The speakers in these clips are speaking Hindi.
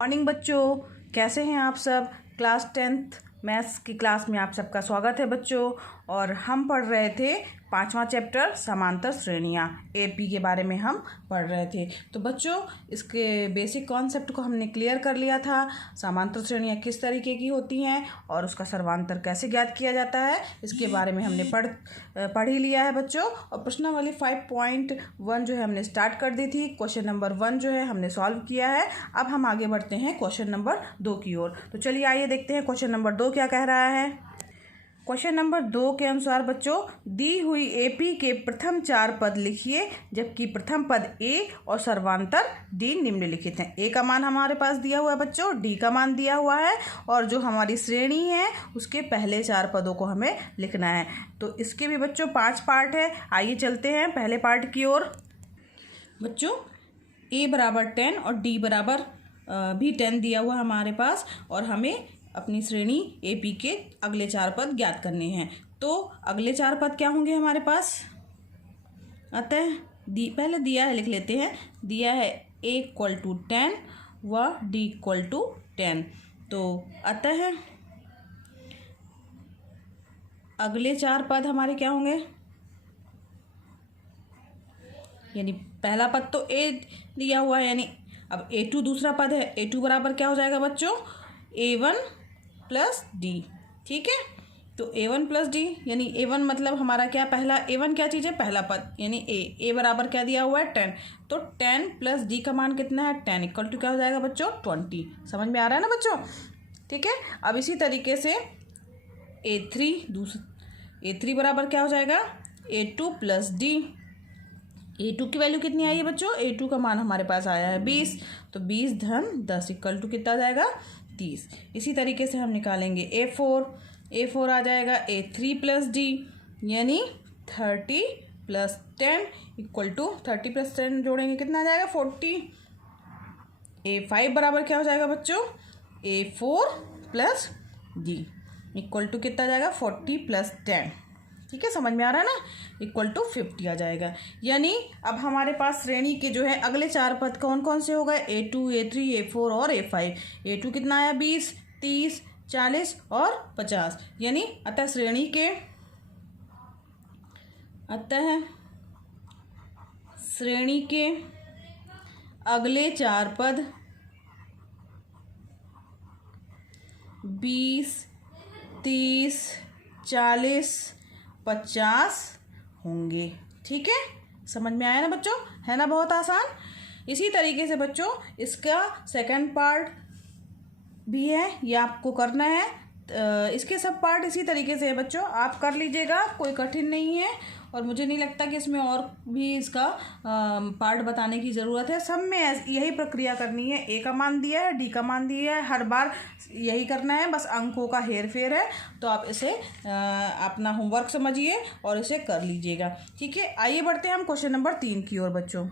मॉर्निंग बच्चों, कैसे हैं आप सब। क्लास 10th मैथ्स की क्लास में आप सबका स्वागत है बच्चों। और हम पढ़ रहे थे 5वां चैप्टर समांतर श्रेणियाँ एपी के बारे में हम पढ़ रहे थे। तो बच्चों इसके बेसिक कॉन्सेप्ट को हमने क्लियर कर लिया था। समांतर श्रेणियाँ किस तरीके की होती हैं और उसका सर्वांतर कैसे ज्ञात किया जाता है, इसके बारे में हमने पढ़ ही लिया है बच्चों। और प्रश्नावली 5.1 जो है हमने स्टार्ट कर दी थी। क्वेश्चन नंबर 1 जो है हमने सॉल्व किया है। अब हम आगे बढ़ते हैं क्वेश्चन नंबर 2 की ओर। तो चलिए आइए देखते हैं क्वेश्चन नंबर 2 क्या कह रहा है। क्वेश्चन नंबर 2 के अनुसार बच्चों दी हुई एपी के प्रथम 4 पद लिखिए, जबकि प्रथम पद ए और सर्वांतर डी निम्नलिखित हैं। ए का मान हमारे पास दिया हुआ है बच्चों, डी का मान दिया हुआ है और जो हमारी श्रेणी है उसके पहले 4 पदों को हमें लिखना है। तो इसके भी बच्चों 5 पार्ट है। आइए चलते हैं पहले पार्ट की ओर। बच्चों ए बराबर 10 और डी बराबर भी 10 दिया हुआ हमारे पास और हमें अपनी श्रेणी एपी के अगले 4 पद ज्ञात करने हैं। तो अगले 4 पद क्या होंगे हमारे पास। अतः पहले दिया है, लिख लेते हैं। दिया है a = 10 व d = 10। तो अतः अगले 4 पद हमारे क्या होंगे, यानी पहला पद तो a दिया हुआ है, यानी अब a2 दूसरा पद है। a2 बराबर क्या हो जाएगा बच्चों, a1 + d। ठीक है, तो a1 + d यानी a1 मतलब हमारा क्या, पहला a1 क्या चीज़ है, पहला पद यानी a बराबर क्या दिया हुआ है 10। तो 10 + d का मान कितना है, 10 = क्या हो जाएगा बच्चों 20। समझ में आ रहा है ना बच्चों। ठीक है, अब इसी तरीके से a3 बराबर क्या हो जाएगा, a2 + d। a2 की वैल्यू कितनी आई है बच्चों, a2 का मान हमारे पास आया है 20। तो 20 + 10 = कितना जाएगा, 30। इसी तरीके से हम निकालेंगे a4 आ जाएगा a3 + d यानी 30 + 10 = 30 + 10 जोड़ेंगे कितना आ जाएगा 40। a5 बराबर क्या हो जाएगा बच्चों, a4 + d = कितना जाएगा 40 + 10। ठीक है, समझ में आ रहा है ना, = 50 आ जाएगा। यानी अब हमारे पास श्रेणी के जो है अगले 4 पद कौन कौन से हो गए, a2 a3 a4 और a5। a2 कितना आया 20, 30, 40 और 50। यानी अतः श्रेणी के अगले 4 पद 20, 30, 40, 50 होंगे। ठीक है, समझ में आया ना बच्चों, है ना बहुत आसान। इसी तरीके से बच्चों इसका सेकंड पार्ट भी है, ये आपको करना है। इसके सब पार्ट इसी तरीके से है बच्चों, आप कर लीजिएगा, कोई कठिन नहीं है। और मुझे नहीं लगता कि इसमें और भी इसका पार्ट बताने की ज़रूरत है। सब में यही प्रक्रिया करनी है। ए का मान दिया है, डी का मान दिया है, हर बार यही करना है, बस अंकों का हेर फेर है। तो आप इसे अपना होमवर्क समझिए और इसे कर लीजिएगा। ठीक है, आइए बढ़ते हैं हम क्वेश्चन नंबर 3 की ओर बच्चों।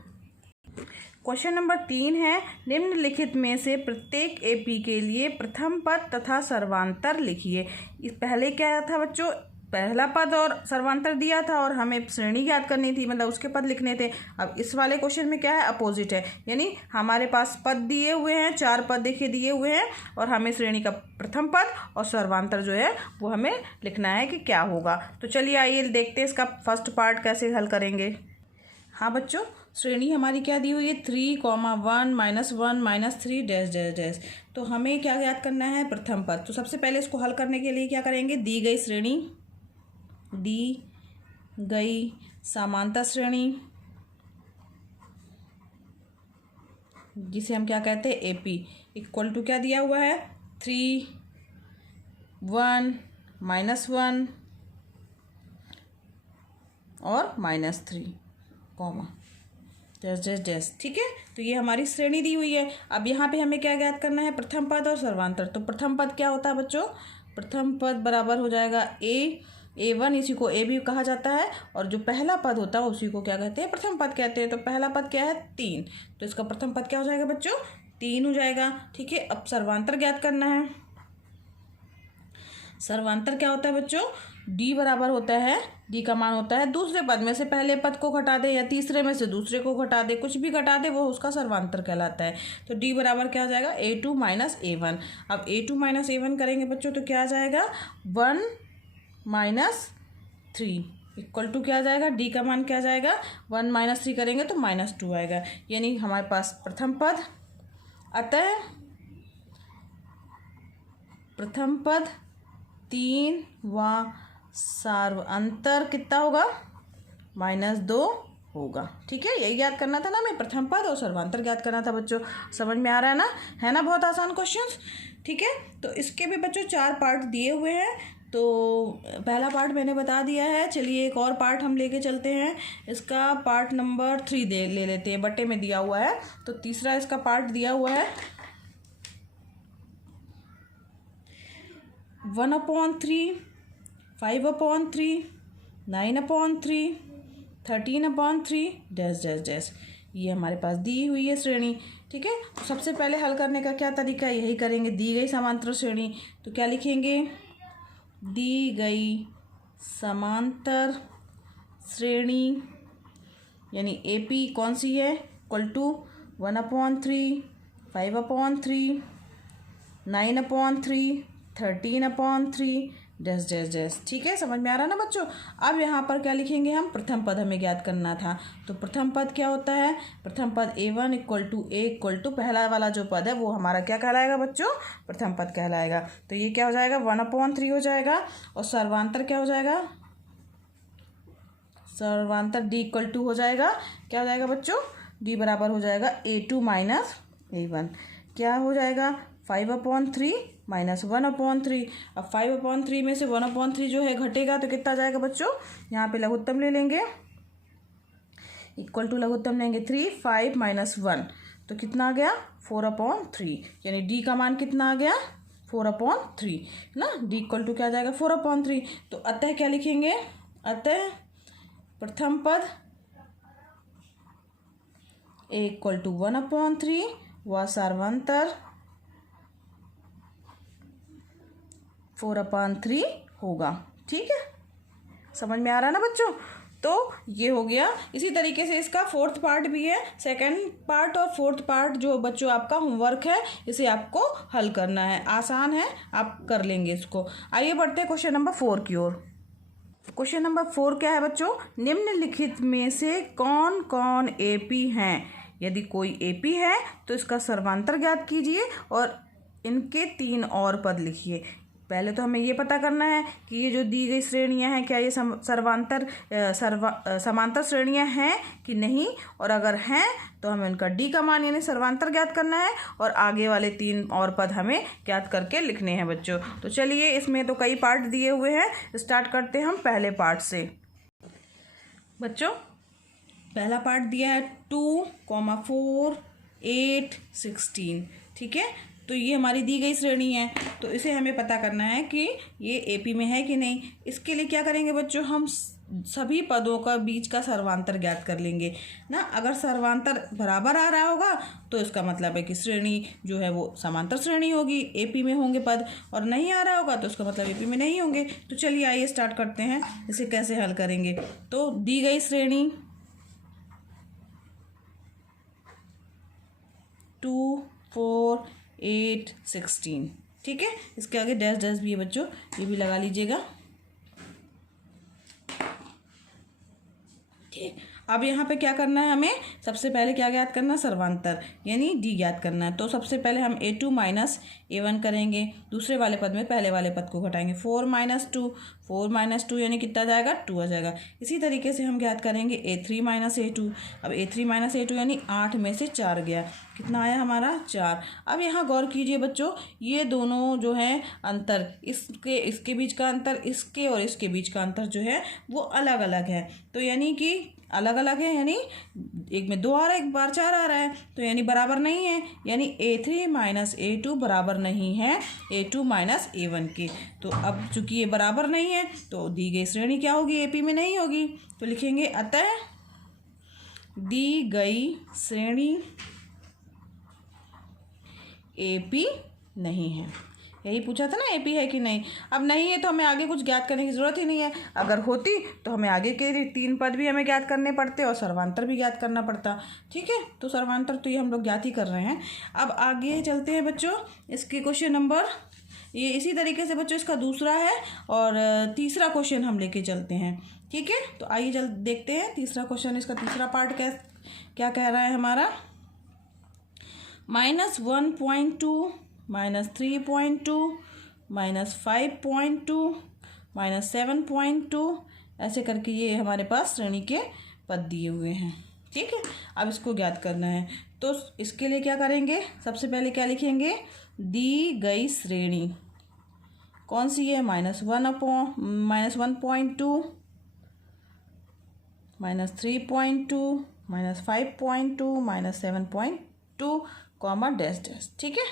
क्वेश्चन नंबर 3 है, निम्नलिखित में से प्रत्येक एपी के लिए प्रथम पद तथा सर्वांतर लिखिए। इस पहले क्या था बच्चों, पहला पद और सर्वांतर दिया था और हमें श्रेणी ज्ञात करनी थी, मतलब उसके पद लिखने थे। अब इस वाले क्वेश्चन में क्या है, अपोजिट है, यानी हमारे पास पद दिए हुए हैं, 4 पद देखिए दिए हुए हैं और हमें श्रेणी का प्रथम पद और सर्वांतर जो है वो हमें लिखना है कि क्या होगा। तो चलिए आइए देखते हैं इसका फर्स्ट पार्ट कैसे हल करेंगे। हाँ बच्चों, श्रेणी हमारी क्या दी हुई है, 3, 1, -1, -3 डैश डैश डैश। तो हमें क्या याद करना है, प्रथम पद। तो सबसे पहले इसको हल करने के लिए क्या करेंगे, दी गई श्रेणी, दी गई समांतर श्रेणी जिसे हम क्या कहते हैं एपी, = क्या दिया हुआ है 3, 1, -1 और -3, डैश डैश डैश। ठीक है, तो ये हमारी श्रेणी दी हुई है। अब यहाँ पे हमें क्या ज्ञात करना है, प्रथम पद और सर्वांतर। तो प्रथम पद क्या होता है बच्चों, प्रथम पद बराबर हो जाएगा a1, इसी को a भी कहा जाता है। और जो पहला पद होता है उसी को क्या कहते हैं, प्रथम पद कहते हैं। तो पहला पद क्या है 3, तो इसका प्रथम पद क्या हो जाएगा बच्चों 3 हो जाएगा। ठीक है, अब सर्वांतर ज्ञात करना है। सर्वांतर क्या होता है बच्चों, डी बराबर होता है, डी का मान होता है दूसरे पद में से पहले पद को घटा दे या तीसरे में से दूसरे को घटा दे, कुछ भी घटा दे वो उसका सर्वांतर कहलाता है। तो डी बराबर क्या हो जाएगा, A2 माइनस A1। अब A2 माइनस A1 करेंगे बच्चों तो क्या आ जाएगा, 1 माइनस 3 इक्वल टू क्या आ जाएगा, डी का मान क्या आ जाएगा, 1 माइनस 3 करेंगे तो -2 आएगा, यानी हमारे पास प्रथम पद। अतः प्रथम पद 3 व सर्वांतर कितना होगा, -2 होगा। ठीक है, यही याद करना था ना हमें, प्रथम पद और सर्वांतर याद करना था बच्चों। समझ में आ रहा है ना, है ना बहुत आसान क्वेश्चंस। ठीक है, तो इसके भी बच्चों 4 पार्ट दिए हुए हैं। तो पहला पार्ट मैंने बता दिया है, चलिए एक और पार्ट हम लेके चलते हैं। इसका पार्ट नंबर 3 ले लेते हैं, बट्टे में दिया हुआ है। तो तीसरा इसका पार्ट दिया हुआ है 1/3, 5/3, 9/3, 13/3 डैश डैश डैश, ये हमारे पास दी हुई है श्रेणी। ठीक है, तो सबसे पहले हल करने का क्या तरीका है, यही करेंगे। दी गई समांतर श्रेणी, तो क्या लिखेंगे, दी गई समांतर श्रेणी यानी AP कौन सी है, equal to 1/3, 5/3, 9/3, 13/3 dash dash dash. ठीक है, समझ में आ रहा है ना बच्चों। अब यहाँ पर क्या लिखेंगे हम, प्रथम पद हमें ज्ञात करना था। तो प्रथम पद क्या होता है, प्रथम पद A1 equal to A equal to पहला वाला जो पद है वो हमारा क्या कहलाएगा बच्चों, प्रथम पद कहलाएगा। तो ये क्या हो जाएगा, 1/3 हो जाएगा। और सर्वांतर क्या हो जाएगा, सर्वांतर D इक्वल टू हो जाएगा, क्या हो जाएगा बच्चों, D बराबर हो जाएगा A2 माइनस A1। क्या हो जाएगा, 5/3 माइनस 1/3। अब 5/3 में से 1/3 जो है घटेगा तो कितना जाएगा बच्चों, यहाँ पे लघुत्तम ले लेंगे, इक्वल टू लघुत्तम लेंगे 3, 5 माइनस 1 तो कितना आ गया, 4/3। यानी डी का मान कितना आ गया, 4/3 ना। डी इक्वल टू क्या आ जाएगा, 4/3। तो अतः क्या लिखेंगे, अतः प्रथम पद A इक्वल टू 1/3 व सर्वांतर 4/3 होगा। ठीक है, समझ में आ रहा है ना बच्चों। तो ये हो गया। इसी तरीके से इसका 4th पार्ट भी है। सेकंड पार्ट और 4th पार्ट जो बच्चों आपका होमवर्क है, इसे आपको हल करना है, आसान है, आप कर लेंगे इसको। आइए बढ़ते हैं क्वेश्चन नंबर 4 की ओर। क्वेश्चन नंबर 4 क्या है बच्चों, निम्नलिखित में से कौन कौन AP हैं। यदि कोई AP है तो इसका सर्वांतर ज्ञात कीजिए और इनके 3 और पद लिखिए। पहले तो हमें ये पता करना है कि ये जो दी गई श्रेणियां हैं क्या ये समांतर श्रेणियां हैं कि नहीं, और अगर हैं तो हमें उनका डी का मान यानी सर्वांतर ज्ञात करना है और आगे वाले 3 और पद हमें ज्ञात करके लिखने हैं बच्चों। तो चलिए, इसमें तो कई पार्ट दिए हुए हैं, स्टार्ट करते हैं हम पहले पार्ट से। बच्चों पहला पार्ट दिया है 2, 4, 8, 16। ठीक है, तो ये हमारी दी गई श्रेणी है, तो इसे हमें पता करना है कि ये AP में है कि नहीं। इसके लिए क्या करेंगे बच्चों, हम सभी पदों का बीच का सर्वांतर ज्ञात कर लेंगे ना। अगर सर्वांतर बराबर आ रहा होगा तो इसका मतलब है कि श्रेणी जो है वो समांतर श्रेणी होगी, AP में होंगे पद, और नहीं आ रहा होगा तो उसका मतलब AP में नहीं होंगे। तो चलिए आइए स्टार्ट करते हैं, इसे कैसे हल करेंगे। तो दी गई श्रेणी 2, 4, 8, 16। ठीक है, इसके आगे डैश डैश भी है बच्चों, ये भी लगा लीजिएगा। ठीक, अब यहाँ पे क्या करना है हमें, सबसे पहले क्या ज्ञात करना है, सर्वांतर यानी डी ज्ञात करना है। तो सबसे पहले हम A2 माइनस A1 करेंगे, दूसरे वाले पद में पहले वाले पद को घटाएंगे, 4 माइनस 2, 4 माइनस 2 यानी कितना जाएगा, 2 आ जाएगा। इसी तरीके से हम ज्ञात करेंगे A3 माइनस A2। अब A3 माइनस A2 यानी 8 में से 4 गया, कितना आया हमारा, 4। अब यहाँ गौर कीजिए बच्चों, ये दोनों जो है अंतर, इसके बीच का अंतर, इसके और इसके बीच का अंतर जो है वो अलग अलग है। तो यानी कि अलग अलग है, यानी एक में 2 आ रहा है, एक बार 4 आ रहा है, तो यानी बराबर नहीं है। यानी A3 माइनस A2 बराबर नहीं है A2 माइनस A1 के। तो अब चूंकि ये बराबर नहीं है तो दी गई श्रेणी क्या होगी, AP में नहीं होगी। तो लिखेंगे अतः दी गई श्रेणी AP नहीं है। यही पूछा था ना एपी है कि नहीं। अब नहीं है तो हमें आगे कुछ ज्ञात करने की ज़रूरत ही नहीं है। अगर होती तो हमें आगे के 3 पद भी हमें ज्ञात करने पड़ते और सर्वांतर भी ज्ञात करना पड़ता। ठीक है, तो सर्वांतर तो ये हम लोग ज्ञात ही कर रहे हैं। अब आगे चलते हैं बच्चों, इसके क्वेश्चन नंबर, ये इसी तरीके से बच्चों इसका दूसरा है और तीसरा क्वेश्चन हम लेके चलते हैं। ठीक है, तो आइए जल्द देखते हैं तीसरा क्वेश्चन, इसका तीसरा पार्ट क्या कह रहा है हमारा। -1.2, -3.2, -5.2, -7.2, ऐसे करके ये हमारे पास श्रेणी के पद दिए हुए हैं। ठीक है, अब इसको ज्ञात करना है। तो इसके लिए क्या करेंगे, सबसे पहले क्या लिखेंगे, दी गई श्रेणी कौन सी है, -1.2, -3.2, -5.2, -7.2, डैश डैश। ठीक है,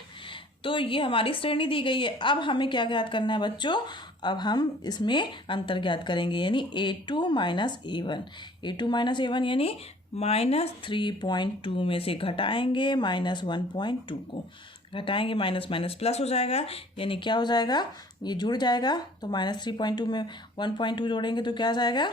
तो ये हमारी श्रेणी दी गई है। अब हमें क्या ज्ञात करना है बच्चों, अब हम इसमें अंतर ज्ञात करेंगे, यानी A2 - A1। A2 - A1 यानी -3.2 में से घटाएंगे -1.2 को, घटाएंगे माइनस माइनस प्लस हो जाएगा, यानी क्या हो जाएगा, ये जुड़ जाएगा। तो -3.2 में 1.2 जोड़ेंगे तो क्या आ जाएगा,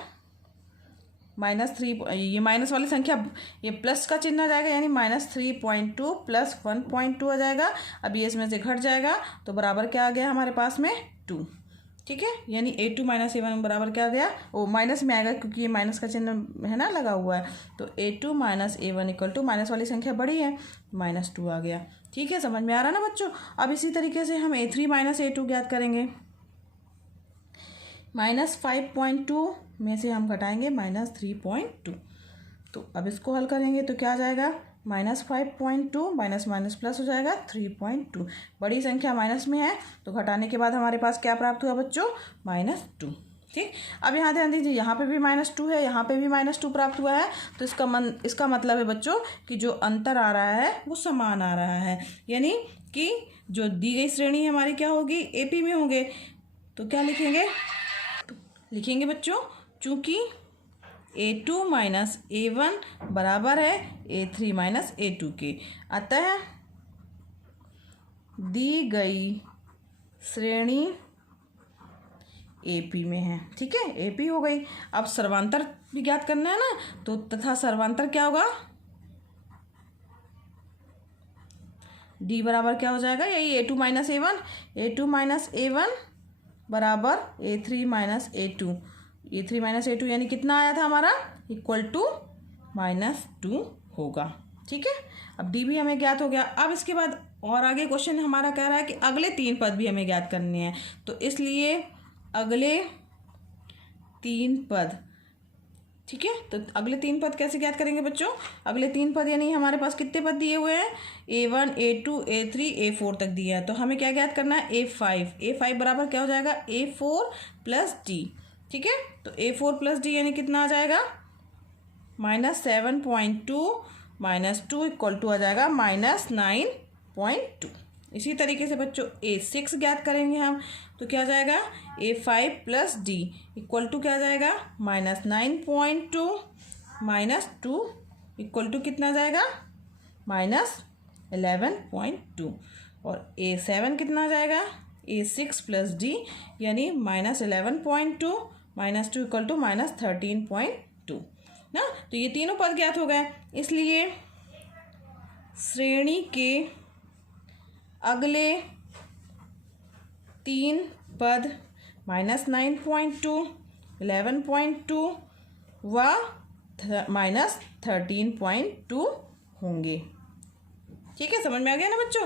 -3, ये माइनस वाली संख्या ये प्लस का चिन्ह आ जाएगा, यानी -3.2 + 1.2 आ जाएगा। अब ये इसमें से घट जाएगा तो बराबर क्या आ गया हमारे पास में 2। ठीक है, यानी A2 - A1 बराबर क्या आ गया, वो माइनस में आएगा क्योंकि ये माइनस का चिन्ह है ना लगा हुआ है। तो A2 - A1 = माइनस वाली संख्या बड़ी है, -2 आ गया। ठीक है, समझ में आ रहा ना बच्चों। अब इसी तरीके से हम A3 - A2 ज्ञात करेंगे। -5.2 में से हम घटाएंगे -3.2, तो अब इसको हल करेंगे तो क्या आ जाएगा, -5.2 माइनस माइनस प्लस हो जाएगा 3.2। बड़ी संख्या माइनस में है तो घटाने के बाद हमारे पास क्या प्राप्त हुआ बच्चों, -2। ठीक, अब यहाँ ध्यान दीजिए, यहाँ पे भी -2 है, यहाँ पे भी -2 प्राप्त हुआ है। तो इसका मतलब है बच्चों कि जो अंतर आ रहा है वो समान आ रहा है, यानी कि जो दी गई श्रेणी हमारी क्या होगी, एपी में होंगे। तो क्या लिखेंगे, लिखेंगे बच्चों, चूंकि A2 - A1 बराबर है A3 - A2 के, अतः दी गई श्रेणी AP में है। ठीक है, AP हो गई। अब सर्वांतर भी ज्ञात करना है ना, तो तथा सर्वांतर क्या होगा, D बराबर क्या हो जाएगा, यही A2 - A1, A2 - A1 बराबर A3 - A2, A3 - A2 यानी कितना आया था हमारा, = -2 होगा। ठीक है, अब D भी हमें ज्ञात हो गया। अब इसके बाद और आगे क्वेश्चन हमारा कह रहा है कि अगले 3 पद भी हमें ज्ञात करने हैं, तो इसलिए अगले 3 पद, ठीक है, तो अगले 3 पद कैसे ज्ञात करेंगे बच्चों, अगले 3 पद यानी हमारे पास कितने पद दिए हुए हैं, A1 A2 A3 A4 तक दिया है। तो हमें क्या ज्ञात करना है, A5 बराबर क्या हो जाएगा, A4 + D। ठीक है, तो A4 + D यानी कितना आ जाएगा, -7.2 - 2 = आ जाएगा -9.2। इसी तरीके से बच्चों A6 ज्ञात करेंगे हम, तो क्या आ जाएगा, A5 + D = क्या आ जाएगा, -9.2 - 2 = कितना आ जाएगा, -11.2। और A7 कितना आ जाएगा, A6 + D यानी -11.2 - 2 = -13.2 ना। तो ये तीनों पद ज्ञात हो गए, इसलिए श्रेणी के अगले 3 पद -9.2, 11.2 व -13.2 होंगे। ठीक है, समझ में आ गया ना बच्चों।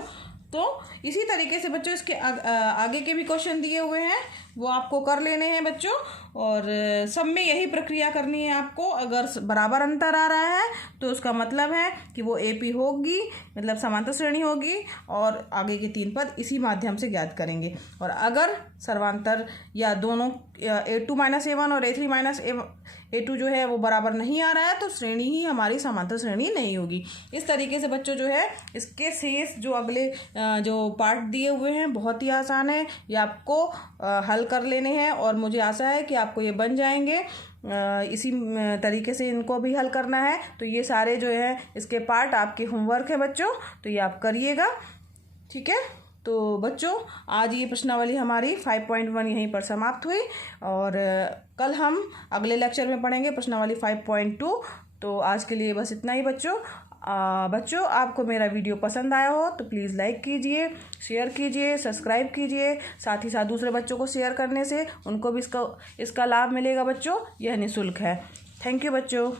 तो इसी तरीके से बच्चों इसके आगे के भी क्वेश्चन दिए हुए हैं, वो आपको कर लेने हैं बच्चों, और सब में यही प्रक्रिया करनी है आपको। अगर बराबर अंतर आ रहा है तो उसका मतलब है कि वो AP होगी, मतलब समांतर श्रेणी होगी, और आगे के 3 पद इसी माध्यम से ज्ञात करेंगे। और अगर सर्वांतर या दोनों A2 - A1 और A3 - A2 जो है वो बराबर नहीं आ रहा है तो श्रेणी ही हमारी समांतर श्रेणी नहीं होगी। इस तरीके से बच्चों जो है इसके शेष जो अगले जो पार्ट दिए हुए हैं बहुत ही आसान है, ये आपको हल कर लेने हैं, और मुझे आशा है कि आपको ये बन जाएंगे। इसी तरीके से इनको भी हल करना है। तो ये सारे जो है इसके पार्ट आपके होमवर्क है बच्चों, तो ये आप करिएगा। ठीक है। तो बच्चों आज ये प्रश्नावली हमारी 5.1 यहीं पर समाप्त हुई और कल हम अगले लेक्चर में पढ़ेंगे प्रश्नावली 5.2। तो आज के लिए बस इतना ही बच्चों। बच्चों आपको मेरा वीडियो पसंद आया हो तो प्लीज़ लाइक कीजिए, शेयर कीजिए, सब्सक्राइब कीजिए। साथ ही साथ दूसरे बच्चों को शेयर करने से उनको भी इसका लाभ मिलेगा बच्चों। यह निःशुल्क है। थैंक यू बच्चों।